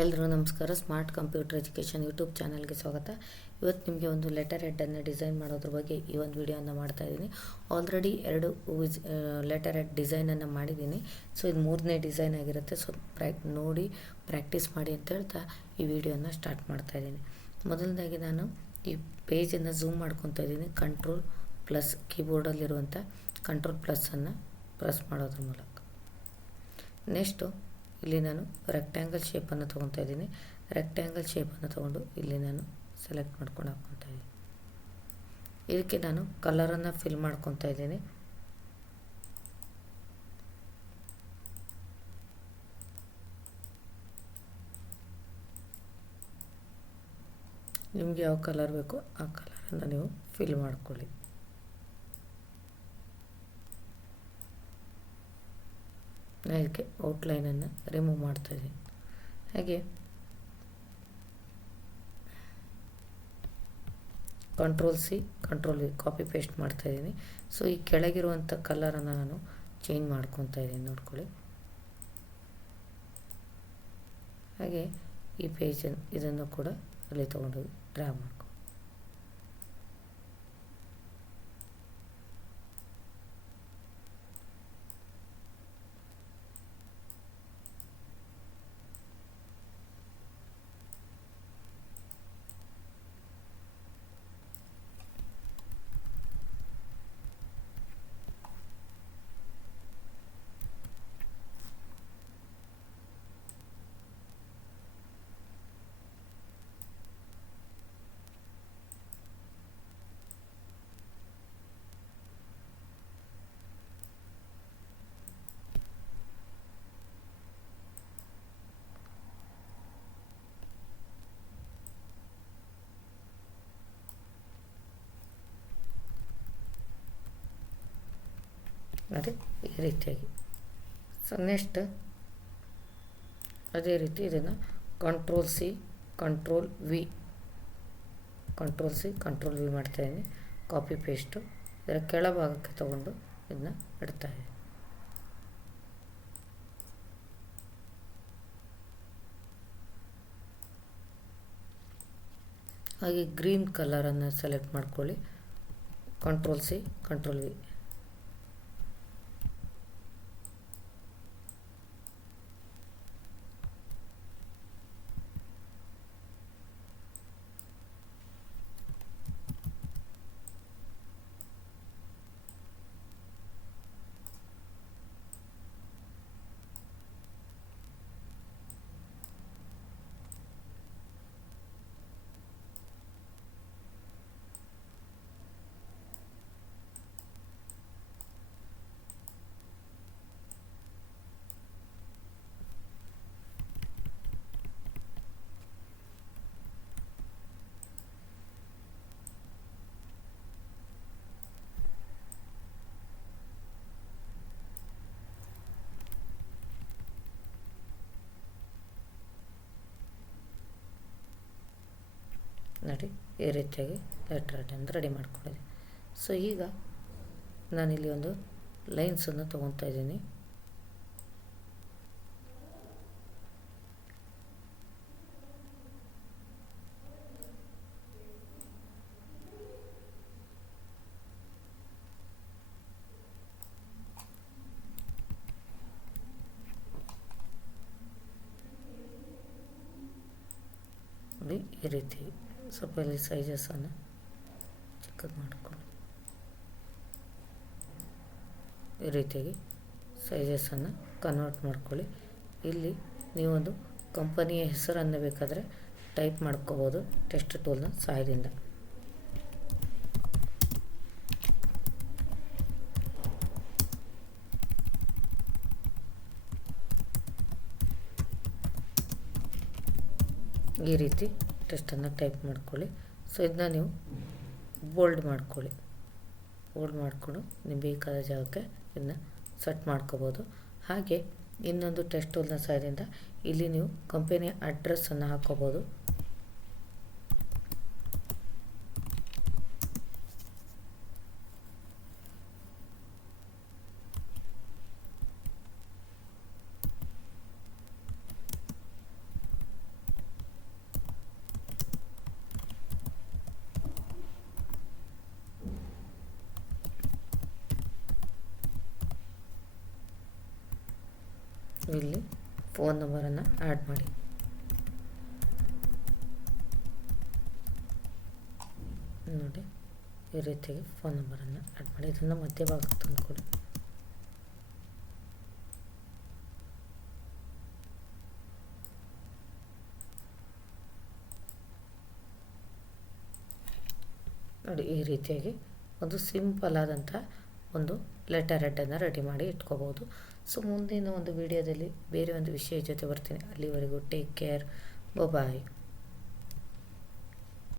ಎಲ್ಲರೂ ನಮಸ್ಕಾರ. Smart computer education YouTube ಚಾನಲ್ಗೆ ಸ್ವಾಗತ. ಇವತ್ತು ನಿಮಗೆ ಒಂದು ಲೆಟರ್ ಹೆಡ್ಡನ್ನು ಡಿಸೈನ್ ಮಾಡೋದ್ರ ಬಗ್ಗೆ ಈ ಒಂದು ವಿಡಿಯೋನ ಮಾಡ್ತಾಯಿದ್ದೀನಿ. ಆಲ್ರೆಡಿ 2 ಲೆಟರ್ ಹೆಡ್ ಡಿಸೈನನ್ನು ಮಾಡಿದ್ದೀನಿ. ಸೊ ಇದು 3ನೇ ಡಿಸೈನ್ ಆಗಿರುತ್ತೆ. ಸೊ ನೋಡಿ ಪ್ರಾಕ್ಟೀಸ್ ಮಾಡಿ ಅಂತ ಹೇಳ್ತಾ ಈ ವಿಡಿಯೋನ ಸ್ಟಾರ್ಟ್ ಮಾಡ್ತಾಯಿದ್ದೀನಿ. ಮೊದಲನೇದಾಗಿ ನಾನು ಈ ಪೇಜನ್ನು ಝೂಮ್ ಮಾಡ್ಕೊತಾ ಇದ್ದೀನಿ. ಕಂಟ್ರೋಲ್+, ಕೀಬೋರ್ಡಲ್ಲಿರುವಂಥ ಕಂಟ್ರೋಲ್+ಅನ್ನು ಪ್ರೆಸ್ ಮಾಡೋದ್ರ ಮೂಲಕ. ನೆಕ್ಸ್ಟು ಇಲ್ಲಿ ನಾನು ರೆಕ್ಟ್ಯಾಂಗಲ್ ಶೇಪನ್ನು ತೊಗೊತಾ ಇದ್ದೀನಿ. ರೆಕ್ಟ್ಯಾಂಗಲ್ ಶೇಪನ್ನು ತೊಗೊಂಡು ಇಲ್ಲಿ ನಾನು ಸೆಲೆಕ್ಟ್ ಮಾಡ್ಕೊಂಡು ಹಾಕ್ಕೊತಾ ಇದ್ದೀನಿ. ಇದಕ್ಕೆ ನಾನು ಕಲರನ್ನು ಫಿಲ್ ಮಾಡ್ಕೊತಾ ಇದ್ದೀನಿ. ನಿಮಗೆ ಯಾವ ಕಲರ್ ಬೇಕೋ ಆ ಕಲರನ್ನು ನೀವು ಫಿಲ್ ಮಾಡ್ಕೊಳ್ಳಿ. ನಾನು ಇದಕ್ಕೆ ಔಟ್ಲೈನನ್ನು ರಿಮೂವ್ ಮಾಡ್ತಾಯಿದ್ದೀನಿ. ಹಾಗೆ ಕಂಟ್ರೋಲ್+C ಕಂಟ್ರೋಲ್+V ಕಾಪಿ ಪೇಸ್ಟ್ ಮಾಡ್ತಾಯಿದ್ದೀನಿ. ಸೊ ಈ ಕೆಳಗಿರುವಂಥ ಕಲರನ್ನು ನಾನು ಚೇಂಜ್ ಮಾಡ್ಕೊತಾ ಇದ್ದೀನಿ, ನೋಡ್ಕೊಳ್ಳಿ. ಹಾಗೆ ಈ ಪೇಜನ್ನು ಇದನ್ನು ಕೂಡ ಅಲ್ಲಿ ತೊಗೊಂಡೋಗಿ ಡ್ರಾ ಮಾಡ್ಕೊ. ಅದೇ ಈ ರೀತಿಯಾಗಿ. ಸೊ ನೆಕ್ಸ್ಟ್ ಅದೇ ರೀತಿ ಇದನ್ನು ಕಂಟ್ರೋಲ್+C ಕಂಟ್ರೋಲ್+V ಮಾಡ್ತಾಯಿದ್ದೀನಿ. ಕಾಪಿ ಪೇಸ್ಟು ಇದರ ಕೆಳಭಾಗಕ್ಕೆ ತಗೊಂಡು ಇದನ್ನ ಇಡ್ತಾಯಿದ್ದೀನಿ. ಹಾಗೆ ಗ್ರೀನ್ ಕಲರನ್ನು ಸೆಲೆಕ್ಟ್ ಮಾಡ್ಕೊಳ್ಳಿ. ಕಂಟ್ರೋಲ್+C ಕಂಟ್ರೋಲ್+V. ನೋಡಿ ಈ ರೀತಿಯಾಗಿ ಲೆಟರ್ ಹೆಡ್ ರೆಡಿ ಮಾಡ್ಕೊಂಡಿದ್ದೀನಿ. ಸೊ ಈಗ ನಾನಿಲ್ಲಿ ಒಂದು ಲೈನ್ಸನ್ನು ತೊಗೊತಾ ಇದ್ದೀನಿ. ನೋಡಿ ಈ ರೀತಿ ಸ್ವಲ್ಪ ಇಲ್ಲಿ ಸೈಜಸನ್ನು ಚಿಕ್ಕದು ಮಾಡಿಕೊಂಡು ಈ ರೀತಿಯಾಗಿ ಸೈಜಸನ್ನು ಕನ್ವರ್ಟ್ ಮಾಡ್ಕೊಳ್ಳಿ. ಇಲ್ಲಿ ನೀವೊಂದು ಕಂಪನಿಯ ಹೆಸರನ್ನು ಬೇಕಾದರೆ ಟೈಪ್ ಮಾಡ್ಕೋಬೋದು ಟೆಕ್ಸ್ಟ್ ಟೂಲ್ನ ಸಹಾಯದಿಂದ. ಈ ರೀತಿ ಟೆಕ್ಸ್ಟನ್ನು ಟೈಪ್ ಮಾಡ್ಕೊಳ್ಳಿ. ಸೊ ಇದನ್ನ ನೀವು ಬೋಲ್ಡ್ ಮಾಡ್ಕೊಳ್ಳಿ. ಬೋಲ್ಡ್ ಮಾಡಿಕೊಂಡು ನಿಮಗೆ ಬೇಕಾದ ಜಾಗಕ್ಕೆ ಇದನ್ನ ಸೆಟ್ ಮಾಡ್ಕೋಬೋದು. ಹಾಗೆ ಇನ್ನೊಂದು ಟೆಕ್ಸ್ಟ್ ಟೂಲ್ನ ಸಹಾಯದಿಂದ ಇಲ್ಲಿ ನೀವು ಕಂಪನಿಯ ಅಡ್ರೆಸ್ಸನ್ನು ಹಾಕ್ಕೋಬೋದು. ಇಲ್ಲಿ ಫೋನ್ ನಂಬರನ್ನು ಆ್ಯಡ್ ಮಾಡಿ. ನೋಡಿ ಈ ರೀತಿಯಾಗಿ ಫೋನ್ ನಂಬರನ್ನು ಆ್ಯಡ್ ಮಾಡಿ. ಇದನ್ನು ಮಧ್ಯಭಾಗಕ್ಕೆ ತಂದುಕೊಡಿ. ನೋಡಿ ಈ ರೀತಿಯಾಗಿ ಒಂದು ಸಿಂಪಲ್ ಆದಂಥ ಒಂದು ಲೆಟರ್ ಹೆಡ್ಡನ್ನು ರೆಡಿ ಮಾಡಿ ಇಟ್ಕೋಬೋದು. ಸೊ ಮುಂದಿನ ಒಂದು ವಿಡಿಯೋದಲ್ಲಿ ಬೇರೆ ಒಂದು ವಿಷಯ ಜೊತೆ ಬರ್ತೀನಿ. ಅಲ್ಲಿವರೆಗೂ ಟೇಕ್ ಕೇರ್, ಬಾಯ್.